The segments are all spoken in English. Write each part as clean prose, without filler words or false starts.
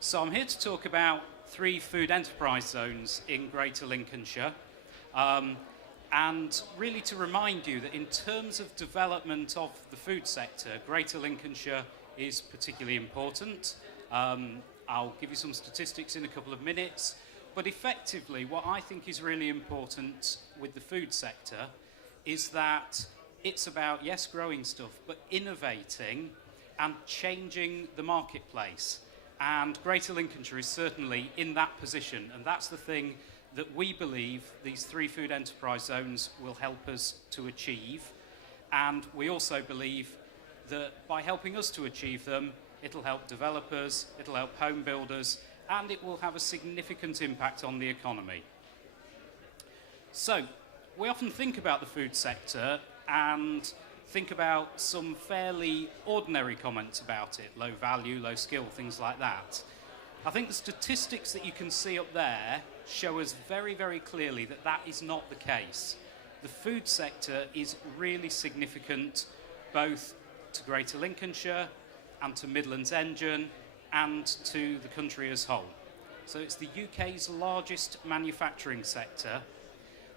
So I'm here to talk about 3 food enterprise zones in Greater Lincolnshire, and really to remind you that in terms of development of the food sector, Greater Lincolnshire is particularly important. I'll give you some statistics in a couple of minutes, but effectively what I think is really important with the food sector is that it's about, yes, growing stuff, but innovating and changing the marketplace. And Greater Lincolnshire is certainly in that position, and that's the thing that we believe these 3 food enterprise zones will help us to achieve. And we also believe that by helping us to achieve them, it'll help developers, it'll help home builders, and it will have a significant impact on the economy. So, we often think about the food sector and think about some fairly ordinary comments about it, low value, low skill, things like that. I think the statistics that you can see up there show us very, very clearly that that is not the case. The food sector is really significant both to Greater Lincolnshire and to Midlands Engine and to the country as whole. So it's the UK's largest manufacturing sector,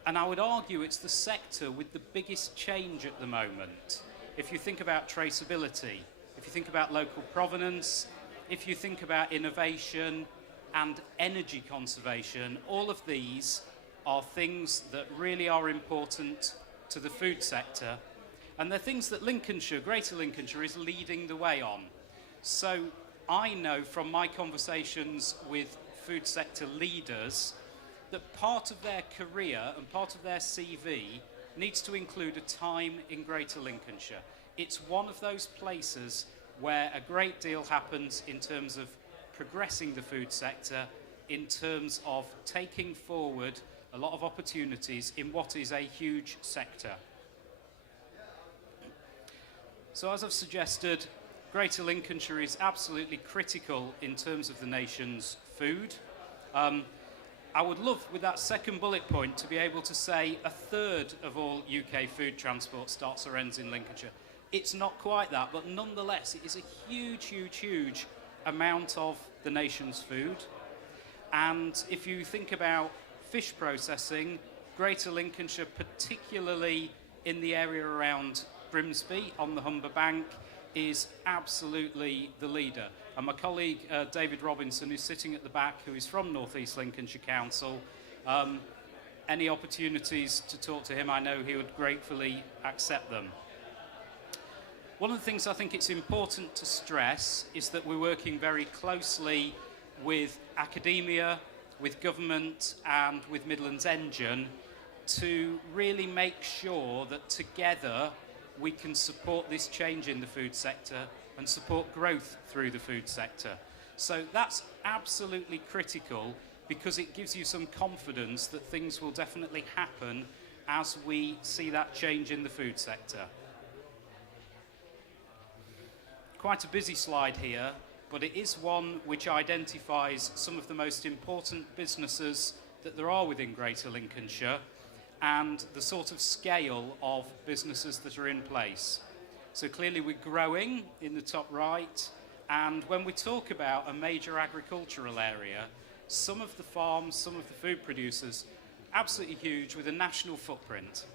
and I would argue it's the sector with the biggest change at the moment. If you think about traceability, if you think about local provenance, if you think about innovation and energy conservation, all of these are things that really are important to the food sector, and they're things that Lincolnshire, Greater Lincolnshire, is leading the way on. So I know from my conversations with food sector leaders that part of their career and part of their CV needs to include a time in Greater Lincolnshire. It's one of those places where a great deal happens in terms of progressing the food sector, in terms of taking forward a lot of opportunities in what is a huge sector. So as I've suggested, Greater Lincolnshire is absolutely critical in terms of the nation's food. I would love, with that second bullet point, to be able to say 1/3 of all UK food transport starts or ends in Lincolnshire. It's not quite that, but nonetheless, it is a huge, huge, huge amount of the nation's food. And if you think about fish processing, Greater Lincolnshire, particularly in the area around Grimsby on the Humber Bank, is absolutely the leader. And my colleague David Robinson, who's sitting at the back, who is from North East Lincolnshire Council, any opportunities to talk to him, I know he would gratefully accept them. One of the things I think it's important to stress is that we're working very closely with academia, with government and with Midlands Engine to really make sure that together we can support this change in the food sector and support growth through the food sector. So that's absolutely critical because it gives you some confidence that things will definitely happen as we see that change in the food sector. Quite a busy slide here, but it is one which identifies some of the most important businesses that there are within Greater Lincolnshire and the sort of scale of businesses that are in place. So clearly we're growing in the top right, and when we talk about a major agricultural area, some of the farms, some of the food producers, absolutely huge with a national footprint.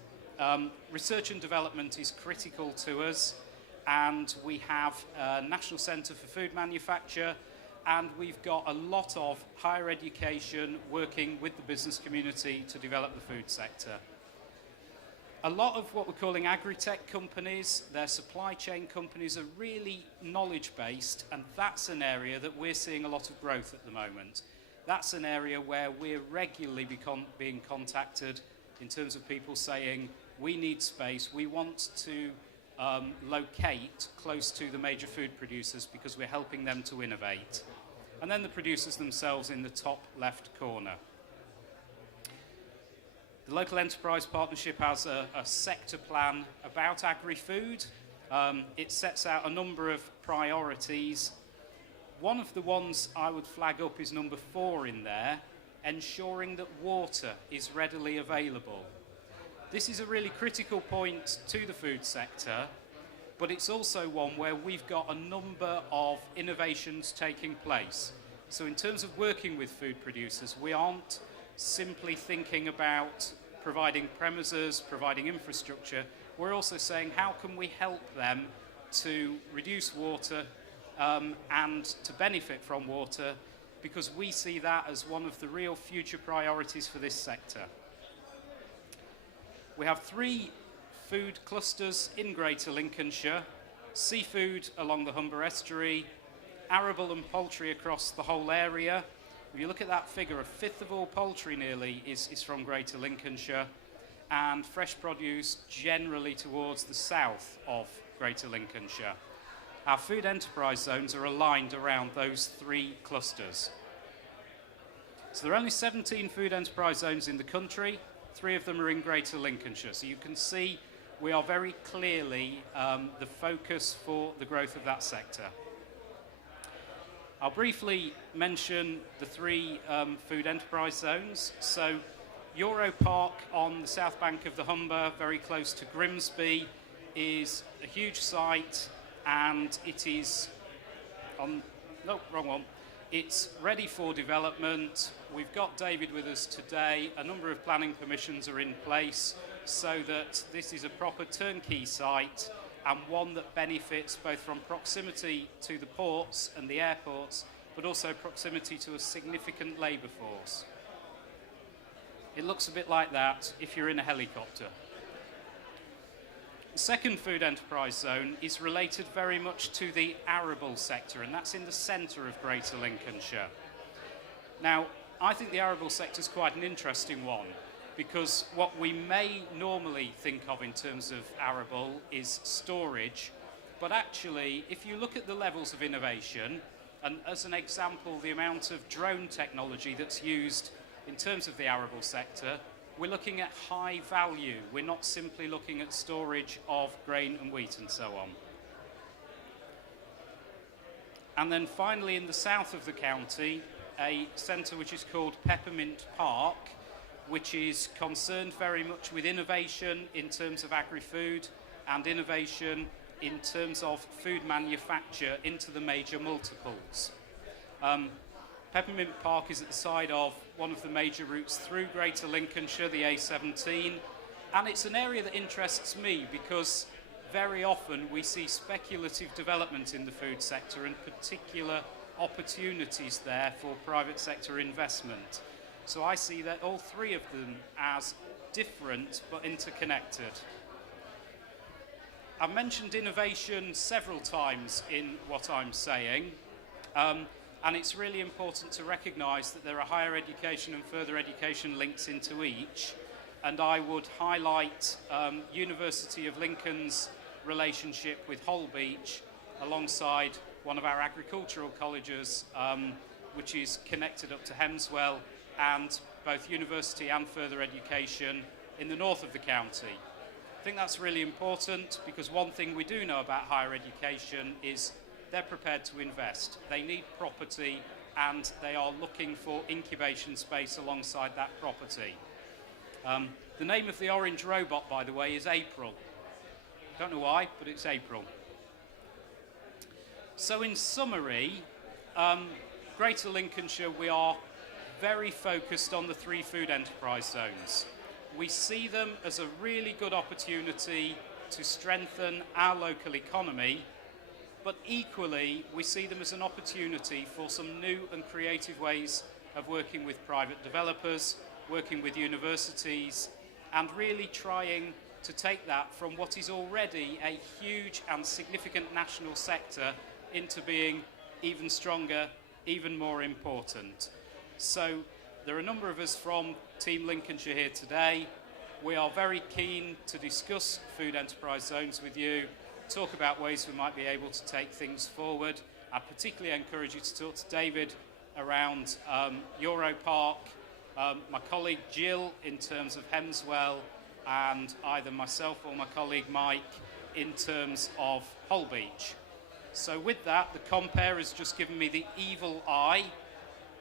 Research and development is critical to us, and we have a National Centre for Food Manufacture, and we've got a lot of higher education working with the business community to develop the food sector. A lot of what we're calling agri-tech companies, their supply chain companies, are really knowledge-based, and that's an area that we're seeing a lot of growth at the moment. That's an area where we're regularly being contacted in terms of people saying, we need space, we want to locate close to the major food producers because we're helping them to innovate. And then the producers themselves in the top left corner. The Local Enterprise Partnership has a sector plan about agri-food. It sets out a number of priorities. One of the ones I would flag up is number 4 in there, ensuring that water is readily available. This is a really critical point to the food sector, but it's also one where we've got a number of innovations taking place. So in terms of working with food producers, we aren't simply thinking about providing premises, providing infrastructure. We're also saying how can we help them to reduce water and to benefit from water, because we see that as one of the real future priorities for this sector. We have 3 food clusters in Greater Lincolnshire: seafood along the Humber Estuary, arable and poultry across the whole area. If you look at that figure, a fifth of all poultry nearly is from Greater Lincolnshire, and fresh produce generally towards the south of Greater Lincolnshire. Our food enterprise zones are aligned around those 3 clusters. So there are only 17 food enterprise zones in the country. 3 of them are in Greater Lincolnshire. So you can see we are very clearly the focus for the growth of that sector. I'll briefly mention the 3 food enterprise zones. So Euro Park on the south bank of the Humber, very close to Grimsby, is a huge site, and it is it's ready for development. We've got David with us today. A number of planning permissions are in place so that this is a proper turnkey site, and one that benefits both from proximity to the ports and the airports, but also proximity to a significant labour force. It looks a bit like that if you're in a helicopter. The second food enterprise zone is related very much to the arable sector, and that's in the centre of Greater Lincolnshire. Now, I think the arable sector is quite an interesting one, because what we may normally think of in terms of arable is storage, but actually, if you look at the levels of innovation, and as an example, the amount of drone technology that's used in terms of the arable sector, we're looking at high value. We're not simply looking at storage of grain and wheat and so on. And then finally, in the south of the county, a centre which is called Peppermint Park, which is concerned very much with innovation in terms of agri-food and innovation in terms of food manufacture into the major multiples. Peppermint Park is at the side of one of the major routes through Greater Lincolnshire, the A17, and it's an area that interests me because very often we see speculative development in the food sector and particular opportunities there for private sector investment. So I see that all 3 of them as different but interconnected. I've mentioned innovation several times in what I'm saying, and it's really important to recognise that there are higher education and further education links into each, and I would highlight University of Lincoln's relationship with Holbeach alongside one of our agricultural colleges, which is connected up to Hemswell, and both university and further education in the north of the county. I think that's really important because one thing we do know about higher education is they're prepared to invest. They need property and they are looking for incubation space alongside that property. The name of the orange robot, by the way, is April. Don't know why, but it's April. So in summary, Greater Lincolnshire, we are very focused on the 3 food enterprise zones. We see them as a really good opportunity to strengthen our local economy, but equally we see them as an opportunity for some new and creative ways of working with private developers, working with universities, and really trying to take that from what is already a huge and significant national sector into being even stronger, even more important. So there are a number of us from Team Lincolnshire here today. We are very keen to discuss food enterprise zones with you, talk about ways we might be able to take things forward. I particularly encourage you to talk to David around Euro Park, my colleague Jill in terms of Hemswell, and either myself or my colleague Mike in terms of Holbeach. So with that, the compere has just given me the evil eye.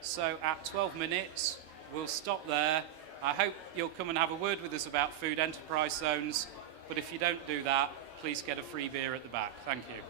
So at 12 minutes, we'll stop there. I hope you'll come and have a word with us about food enterprise zones, but if you don't do that, please get a free beer at the back. Thank you.